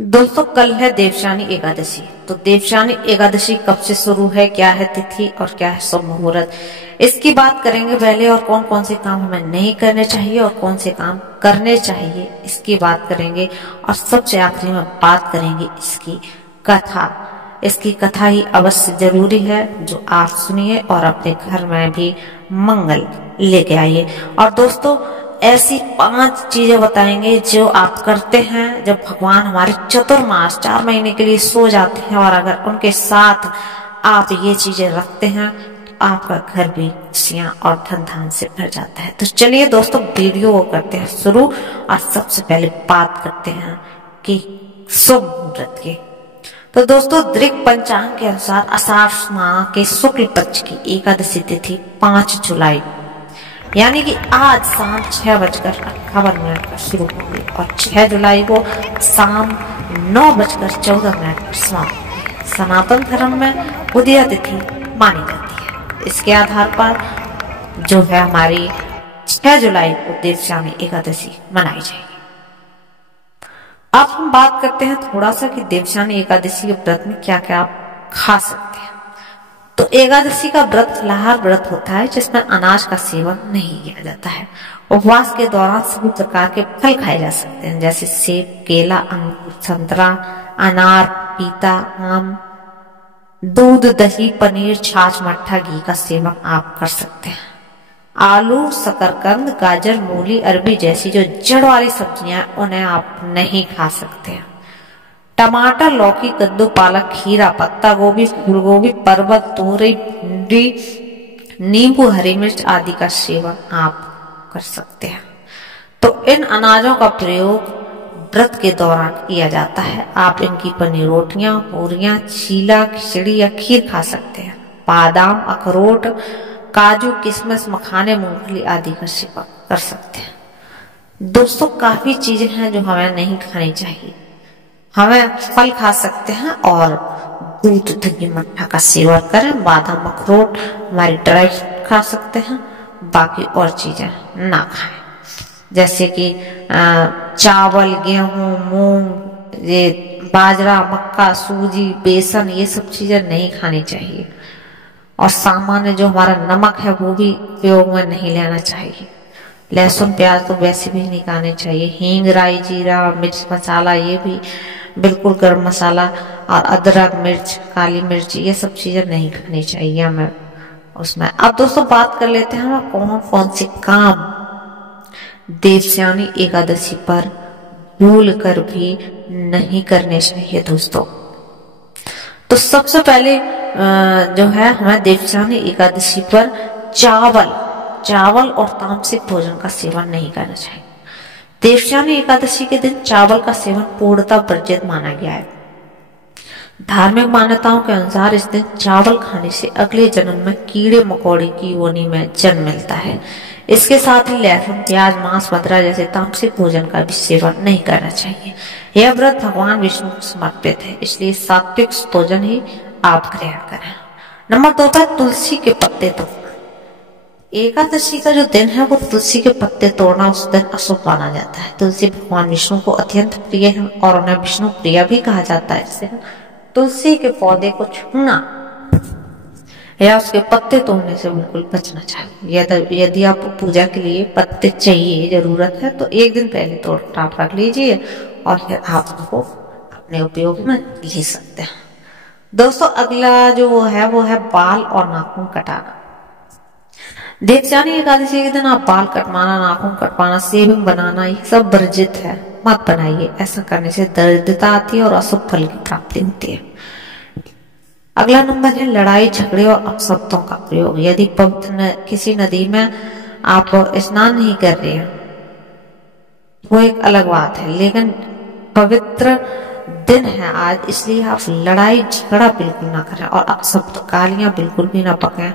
दोस्तों कल है देवशानी एकादशी। तो देवशानी एकादशी कब से शुरू है, क्या है तिथि और क्या है शुभ मुहूर्त, इसकी बात करेंगे पहले। और कौन कौन से काम हमें नहीं करने चाहिए और कौन से काम करने चाहिए इसकी बात करेंगे। और सबसे आखिरी में बात करेंगे इसकी कथा। इसकी कथा ही अवश्य जरूरी है, जो आप सुनिए और अपने घर में भी मंगल लेके आइए। और दोस्तों ऐसी 5 चीजें बताएंगे जो आप करते हैं जब भगवान हमारे चतुर्मास 4 महीने के लिए सो जाते हैं, और अगर उनके साथ आप ये चीजें रखते हैं तो आपका घर भी खुशियां और धन धान से भर जाता है। तो चलिए दोस्तों वीडियो को करते हैं शुरू। और सबसे पहले बात करते हैं कि शुभ मुहूर्त की। तो दोस्तों दृक पंचांग के अनुसार आषाढ़ माह के शुक्ल पक्ष की एकादशी तिथि 5 जुलाई यानी कि आज शाम 6:58 पर शुरू होगी और 6 जुलाई को शाम 9:14 पर समाप्त होगी। सनातन धर्म में उदया तिथि मानी जाती है। इसके आधार पर जो है हमारी 6 जुलाई को देवशानी एकादशी मनाई जाएगी। अब हम बात करते हैं थोड़ा सा कि देवशानी एकादशी के व्रत में क्या क्या आप खा सकते हैं। तो एकादशी का व्रत फलाहार व्रत होता है जिसमें अनाज का सेवन नहीं किया जाता है। उपवास के दौरान सभी प्रकार के फल खाए जा सकते हैं, जैसे सेब, केला, अंगूर, संतरा, अनार, पपीता, आम। दूध, दही, पनीर, छाछ, मट्ठा, घी का सेवन आप कर सकते हैं। आलू, शकरकंद, गाजर, मूली, अरबी जैसी जो जड़ वाली सब्जियां उन्हें आप नहीं खा सकते हैं। टमाटर, लौकी, कद्दू, पालक, खीरा, पत्ता गोभी, फूल गोभी, परवल, तोरई, भिंडी, नींबू, हरी मिर्च आदि का सेवन आप कर सकते हैं। तो इन अनाजों का प्रयोग व्रत के दौरान किया जाता है। आप इनकी बनी रोटियां, पूरियां, चीला, खिचड़ी या खीर खा सकते हैं। बादाम, अखरोट, काजू, किशमिश, मखाने, मूंगफली आदि का सेवन कर सकते हैं। दोस्तों काफी चीजें हैं जो हमें नहीं खानी चाहिए। हमें फल खा सकते हैं और दूध, दही, मट्ठा का सेवन करें। बादाम, अखरोट हमारी ड्राई फ्रूट खा सकते हैं, बाकी और चीजें ना खाएं, जैसे कि चावल, गेहूं, मूंग, ये बाजरा, मक्का, सूजी, बेसन, ये सब चीजें नहीं खानी चाहिए। और सामान्य जो हमारा नमक है वो भी उपयोग में नहीं लेना चाहिए। लहसुन, प्याज तो वैसे भी नहीं खाने चाहिए। हींग, राई, जीरा, मिर्च मसाला ये भी बिल्कुल, गरम मसाला और अदरक, मिर्च, काली मिर्च ये सब चीजें नहीं खानी चाहिए हमें उसमें। अब दोस्तों बात कर लेते हैं हमें कौन कौन से काम देवशानी एकादशी पर भूल कर भी नहीं करने चाहिए। दोस्तों तो सबसे पहले जो है हमें देवशानी एकादशी पर चावल और तामसिक भोजन का सेवन नहीं करना चाहिए। देवशानी एकादशी के दिन चावल का सेवन पूर्णतः वर्जित माना गया है। धार्मिक मान्यताओं के अनुसार इस दिन चावल खाने से अगले जन्म में कीड़े मकोड़े की योनि में जन्म मिलता है। इसके साथ ही लहसुन, प्याज, मांस, मदिरा जैसे तामसिक भोजन का भी सेवन नहीं करना चाहिए। यह व्रत भगवान विष्णु को समर्पित है, इसलिए सात्विक भोजन ही आप ग्रहण करें। नंबर 2 पर तुलसी के पत्ते तोड़ना। एकादशी का जो दिन है वो तुलसी के पत्ते तोड़ना उस दिन अशुभ माना जाता है। तुलसी भगवान विष्णु को अत्यंत प्रिय है और उन्हें विष्णु प्रिया भी कहा जाता है। इससे तुलसी के पौधे को छूना या उसके पत्ते तोड़ने से बिल्कुल बचना चाहिए। यदि आप पूजा के लिए पत्ते चाहिए, जरूरत है, तो एक दिन पहले तोड़कर आप रख लीजिए और फिर आप उनको अपने उपयोग में ले सकते हैं। दोस्तों अगला जो है वो है बाल और नाखून कटाना। देवशानी एकादशी के दिन आप बाल कटवाना, नाखून कटवाना, शेविंग बनाना ये सब वर्जित है, मत बनाइए। ऐसा करने से दरिद्रता आती है और अशुभ फल की प्राप्ति होती है। अगला नंबर है लड़ाई झगड़े और अपशब्दों का प्रयोग। यदि पवित्र किसी नदी में आप स्नान नहीं कर रहे हैं वो एक अलग बात है, लेकिन पवित्र दिन है आज, इसलिए आप लड़ाई झगड़ा बिल्कुल ना करें और अपशब्द गालियां बिल्कुल भी ना पकाएं।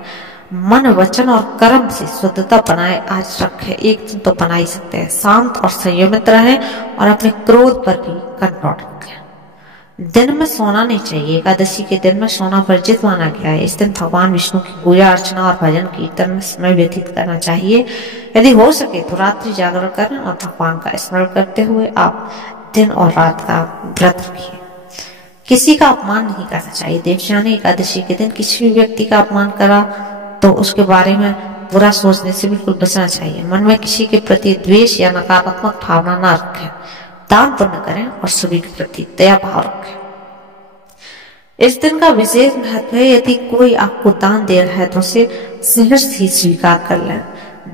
मन, वचन और कर्म से शुद्धता बनाए आज रखें। एक दिन तो बना ही सकते हैं। शांत और संयमित रहें और अपने क्रोध पर भी कंट्रोल रखें। दिन में सोना नहीं चाहिए। एकादशी के दिन में सोना वर्जित माना गया है। इस दिन भगवान विष्णु की पूजा अर्चना और भजन कीर्तन में समय व्यतीत करना चाहिए। यदि हो सके तो रात्रि जागरण करें और भगवान का स्मरण करते हुए आप दिन और रात का व्रत रखिए। किसी का अपमान नहीं करना चाहिए। देवशानी एकादशी के दिन किसी भी व्यक्ति का अपमान करा तो उसके बारे में बुरा सोचने से बिल्कुल बचना चाहिए। मन में किसी के प्रति द्वेष या नकारात्मक भावना न रखें। दान पुण्य करें और सभी के प्रति दया भाव रखें। इस दिन का विशेष महत्व है। यदि कोई आपको दान दे रहा है तो उसे सहर्ष ही स्वीकार कर लें।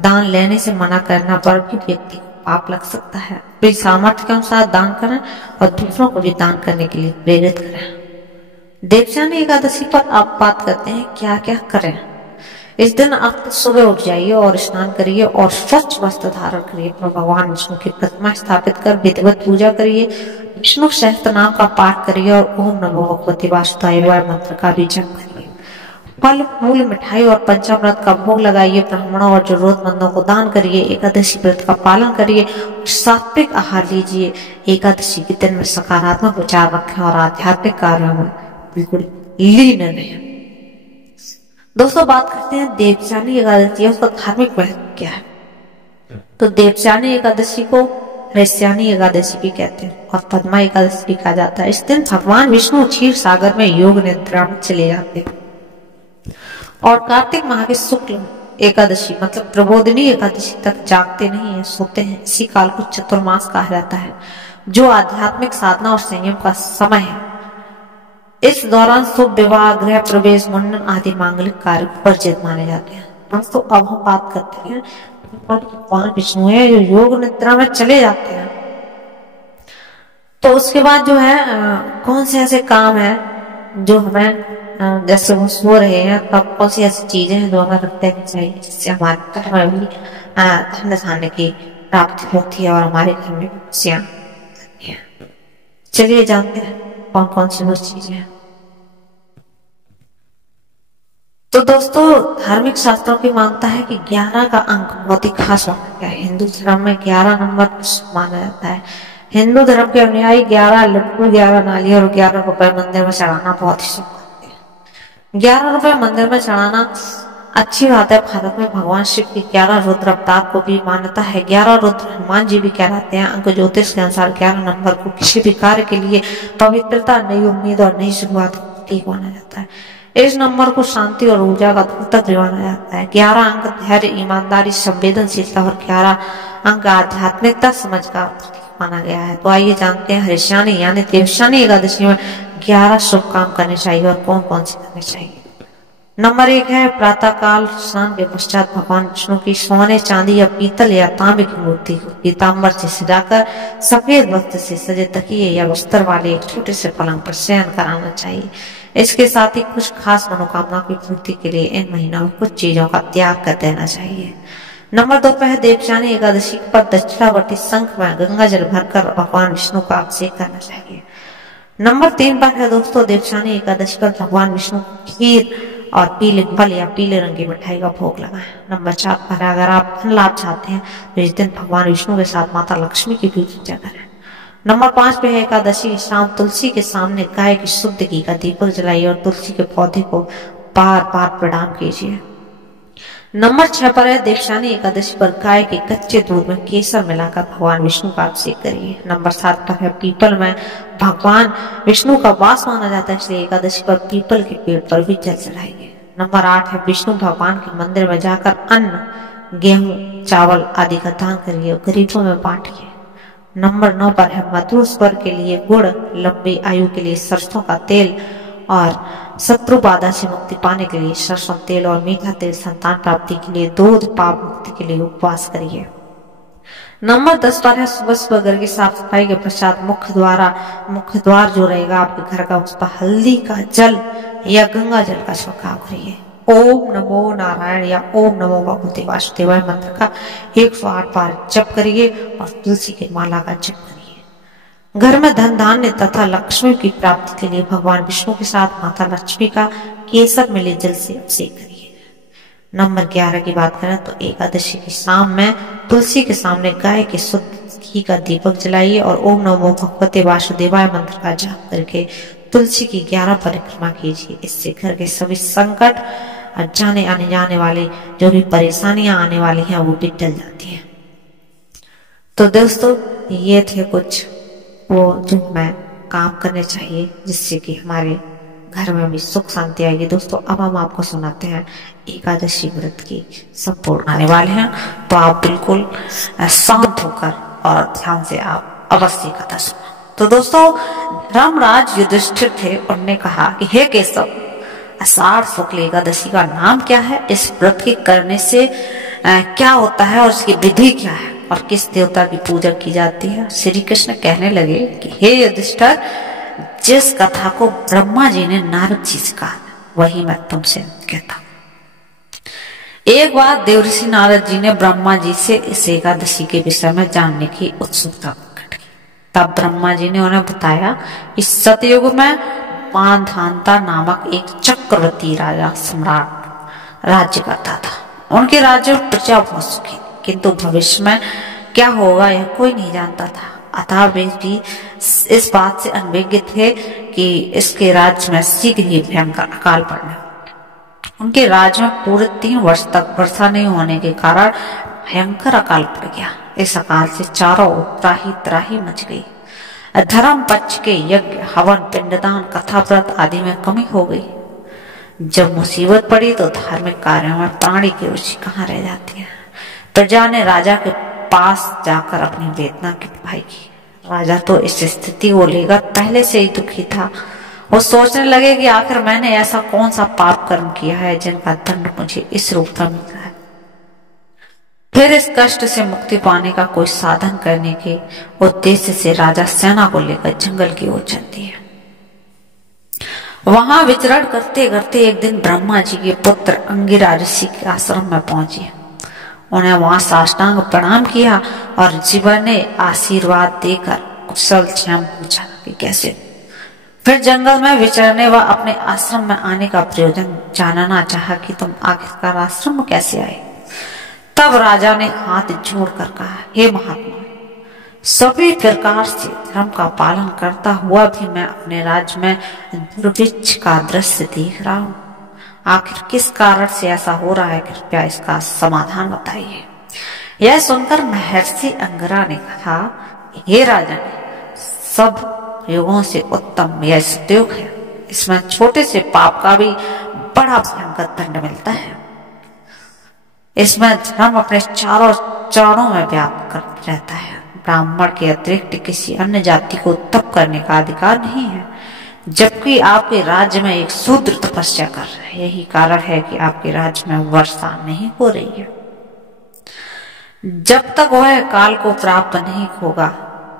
दान लेने से मना करना पर भी व्यक्ति को पाप लग सकता है। अपनी सामर्थ्य के अनुसार दान करें और दूसरों को भी दान करने के लिए प्रेरित करें। देवशानी एकादशी पर आप बात करते हैं क्या क्या करें। इस दिन आप सुबह उठ जाइए और स्नान करिए और स्वच्छ वस्त्र धारण करिए। भगवान विष्णु की प्रतिमा स्थापित कर विधिवत पूजा करिए। विष्णु सहस्त्र नाम का पाठ करिए और ओम नमो भगवते वासुदेवाय मंत्र का भी जप करिए। फल फूल मिठाई और पंचामृत का भोग लगाइए। ब्राह्मणों और जरूरतमंदों को दान करिए। एकादशी व्रत का पालन करिए। सात्विक आहार लीजिए। एकादशी के दिन में सकारात्मक विचार रखें और आध्यात्मिक कार्यों में बिल्कुल लीन रहें। दोस्तों बात करते हैं देवशानी एकादशी उसका धार्मिक महत्व क्या है। तो देवशानी एकादशी को ऋष्यानी एकादशी भी कहते हैं और पद्मा एकादशी भी कहा जाता है। इस दिन भगवान विष्णु क्षीर सागर में योग निद्रा में चले जाते हैं और कार्तिक माह के शुक्ल एकादशी मतलब प्रबोधिनी एकादशी तक जागते नहीं है, सोते हैं। इसी काल को चतुर्मास कहा जाता है जो आध्यात्मिक साधना और संयम का समय है। इस दौरान शुभ विवाह, गृह प्रवेश, मुंडन आदि मांगलिक कार्य वर्जित माने जाते हैं। दोस्तों अब हम बात करते हैं भगवान विष्णु है जो योग निद्रा में चले जाते हैं तो उसके बाद जो है कौन से ऐसे काम है जो हमें जैसे वो सो रहे हैं तब कौन सी ऐसी चीजें हैं जो हमें रखते चाहिए जिससे हमारे घर में भी धन धान्य की प्राप्ति होती है और हमारे घर में खुशियां आती हैं। चलिए जानते हैं कौन कौन सी वो चीजें हैं। तो दोस्तों धार्मिक शास्त्रों की मानता है कि 11 का अंक बहुत ही खास होता है। हिंदू धर्म में 11 नंबर माना जाता है। हिंदू धर्म के अनुयायी 11 लड्डू, 11 नारियल और 11 रुपए मंदिर में चढ़ाना बहुत ही शुभ मानते हैं। 11 रुपए मंदिर में चढ़ाना अच्छी बात है। भारत में भगवान शिव की 11 रुद्र अवतार को भी मान्यता है। 11 रुद्र हनुमान जी भी कहलाते हैं। अंक ज्योतिष के अनुसार 11 नंबर को किसी भी कार्य के लिए पवित्रता, नई उम्मीद और नई शुरुआत का प्रतीक माना जाता है। इस नंबर को शांति और ऊर्जा का द्योतक भी माना जाता है। 11 अंक धैर्य, ईमानदारी, संवेदनशीलता और 11 अंक आध्यात्मिकता समझ का प्रतीक माना गया है। तो आइए जानते हैं ऋष्यानी यानी देवशानी एकादशी में 11 शुभ काम करने चाहिए और कौन कौन से करने चाहिए। नंबर 1 है प्रातः काल स्नान के पश्चात भगवान विष्णु की सोने, चांदी या पीतल या तांबे की मूर्ति को पीताम्बर से सजाकर सफेद वस्त्र से सजे तकिए या बस्तर वाले एक छोटे से पलंग पर शयन कराना चाहिए। इसके साथ ही कुछ खास मनोकामना की पूर्ति के लिए इन महीनों में कुछ चीजों का त्याग कर देना चाहिए। नंबर 2 पर है देवशानी एकादशी पर दक्षिणावर्ती शंख में गंगा जल भरकर भगवान विष्णु का अभिषेक करना चाहिए। नंबर 3 पर है दोस्तों देवशानी एकादशी पर भगवान विष्णु को खीर और पीले फल या पीले रंग की मिठाई का भोग लगाएं। नंबर 4 पर अगर आप धन लाभ चाहते हैं तो इस दिन भगवान विष्णु के साथ माता लक्ष्मी की भी पूजा करें। नंबर 5 पे है एकादशी की शाम तुलसी के सामने गाय की शुद्ध घी का दीपक जलाइए और तुलसी के पौधे को बार बार प्रणाम कीजिए। नंबर 6 पर है देवशानी एकादशी पर गाय के कच्चे दूध में केसर मिलाकर भगवान विष्णु का अभिषेक करिए। नंबर 7 पर है पीपल में भगवान विष्णु का वास माना जाता है इसलिए एकादशी पर पीपल के पेड़ पर भी जल चढ़ाइए। नंबर 8 है विष्णु भगवान के मंदिर में जाकर अन्न, गेहूं, चावल आदि का दान करिए और गरीबों में बांटिए। नंबर 9 पर है मधुर स्वर के लिए गुड़, लंबी आयु के लिए सरसों का तेल और शत्रु बाधा से मुक्ति पाने के लिए सरसों तेल और मीठा तेल, संतान प्राप्ति के लिए दूध, पाप मुक्ति के लिए उपवास करिए। नंबर 10 पर है सुबह सुबह घर की साफ सफाई के पश्चात मुख्य द्वार जो रहेगा आपके घर का उस पर हल्दी का जल या गंगा जल का छिड़काव करिए। ओम नमो नारायण या ओम नमो भगवते वासुदेवाय मंत्र का 108 बार जप करिए और तुलसी की माला का जप करिए। घर में धन धान्य तथा लक्ष्मी की प्राप्ति के लिए भगवान विष्णु के साथ माता लक्ष्मी का केसर मिले जल से अभिषेक करिए। नंबर 11 की बात करें तो एकादशी की शाम में तुलसी के सामने गाय के शुद्ध घी का दीपक जलाइए और ओम नमो भगवते वासुदेवाय मंत्र का जाप करके तुलसी की 11 परिक्रमा कीजिए। इससे घर के सभी संकट और आने जाने वाले जो भी परेशानियां आने वाली हैं वो भी टल जाती हैं। तो दोस्तों ये थे कुछ वो जो हमें काम करने चाहिए जिससे कि हमारे घर में भी सुख शांति आएगी। दोस्तों अब हम आपको सुनाते हैं एकादशी व्रत की संपूर्ण आने वाले हैं, तो आप बिल्कुल शांत होकर और ध्यान से आप अवश्य कथा सुना। तो दोस्तों धर्मराज युधिष्ठिर थे, उन्होंने कहा कि हे केशव, आषाढ़ शुक्ल एकादशी का नाम क्या है, इस व्रत के करने से क्या होता है और इसकी विधि क्या है और किस देवता की पूजा की जाती है। श्री कृष्ण कहने लगे कि हे युधिष्ठिर, जिस कथा को ब्रह्मा जी ने नारद जी से कहा वही मैं तुमसे कहता हूँ। एक बार देवऋषि नारद जी ने ब्रह्मा जी से इस एकादशी के विषय में जानने की उत्सुकता प्रकट की। तब ब्रह्मा जी ने उन्हें बताया कि सतयुग में मानधाता नामक एक चक्रवर्ती राजा सम्राट राज्य करता था। उनके राज्य में प्रजा बहुत सुखी, किंतु भविष्य में क्या होगा यह कोई नहीं जानता था। अतः वे भी इस बात से अनभिज्ञ थे कि इसके राज्य में शीघ्र ही भयंकर अकाल पड़ने। उनके राज्य में पूरे 3 वर्ष तक वर्षा नहीं होने के कारण भयंकर अकाल पड़ गया। इस अकाल से चारों ओर त्राही त्राही मच गई। धर्म पक्ष के यज्ञ, हवन, पिंडदान, कथा व्रत आदि में कमी हो गई। जब मुसीबत पड़ी तो धार्मिक कार्यों में प्राणी की रुचि कहाँ रह जाती है। प्रजा ने राजा के पास जाकर अपनी वेदना की भाई की। राजा तो इस स्थिति को लेकर पहले से ही दुखी था। वो सोचने लगे कि आखिर मैंने ऐसा कौन सा पाप कर्म किया है जिनका दंड मुझे इस रूप में मिल रहा है। फिर इस कष्ट से मुक्ति पाने का कोई साधन करने के उद्देश्य से राजा सेना को लेकर जंगल की ओर चल दिए। वहां विचरण करते करते एक दिन ब्रह्मा जी के पुत्र अंगिरा ऋषि के आश्रम में पहुंचे। उन्हें वहां साष्टांग प्रणाम किया और जीवन ने आशीर्वाद देकर कुशल क्षेम पूछा कि कैसे। फिर जंगल में विचरने व अपने आश्रम में आने का प्रयोजन जानना चाहा कि तुम आखिरकार आश्रम में कैसे आए। तब राजा ने हाथ जोड़कर कहा, हे महात्मा, सभी प्रकार से धर्म का पालन करता हुआ भी मैं अपने राज्य में दुर्भिक्ष का दृश्य देख रहा हूँ। आखिर किस कारण से ऐसा हो रहा है, कृपया इसका समाधान बताइए। यह सुनकर महर्षि अंगिरा ने कहा, हे राजन, सब युगों से उत्तम यह सतयुग है। इसमें छोटे से पाप का भी बड़ा भयंकर दंड मिलता है। इसमें धर्म अपने चारों चरणों में व्याप्त कर रहता है। ब्राह्मण के अतिरिक्त किसी अन्य जाति को तप करने का अधिकार नहीं है, जबकि आपके राज्य में एक शूद्र तपस्या कर रहा है। यही कारण है कि आपके राज्य में वर्षा नहीं हो रही है। जब तक वह काल को प्राप्त नहीं होगा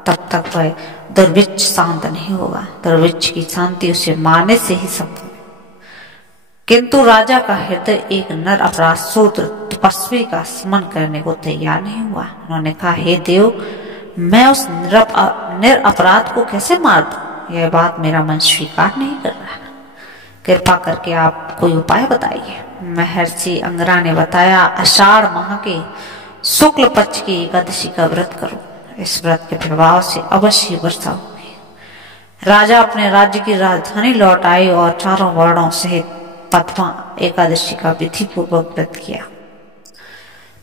तब तक वह दुर्भिक्ष शांत नहीं होगा। दुर्भिक्ष की शांति उसे मारने से ही संभव है। किंतु राजा का हृदय एक नर अपराध शूद्र तपस्वी का स्मरण करने को तैयार नहीं हुआ। उन्होंने कहा, हे देव, मैं उस निरपराध को कैसे मार दूं? यह बात मेरा मन स्वीकार नहीं कर रहा। कृपा करके आप कोई उपाय बताइए। महर्षि अंगिरा ने बताया, आषाढ़ माह के शुक्ल पक्ष की एकादशी का व्रत करो। इस व्रत के प्रभाव से अवश्य वर्षा होगी। राजा अपने राज्य की राजधानी लौट आए और चारों वर्णों सहित पद्मा एकादशी का विधि पूर्वक व्रत किया।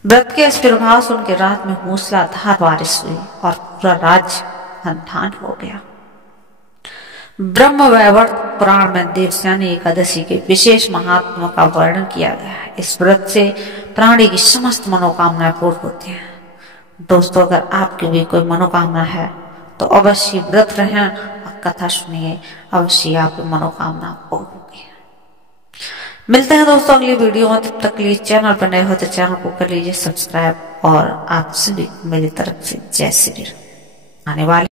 व्रत के इस प्रभाव से उनके रात में मूसलाधार बारिश हुई और पूरा राज्य धन हो गया। ब्रह्म वैवर्त पुराण में देवस्यानी एकादशी के विशेष महात्मा का वर्णन किया गया है। इस व्रत से प्राणी की समस्त मनोकामनाएं पूर्ण होती हैं। दोस्तों, अगर आपकी भी कोई मनोकामना है तो अवश्य व्रत रहें और कथा सुनिए, अवश्य आपकी मनोकामना पूर्ण होगी। मिलते हैं दोस्तों अगली वीडियो में। तब तक के लिए चैनल पर नए हो तो चैनल को कर लीजिए सब्सक्राइब और आप सभी मेरी तरफ से जय श्री राम। आने वाले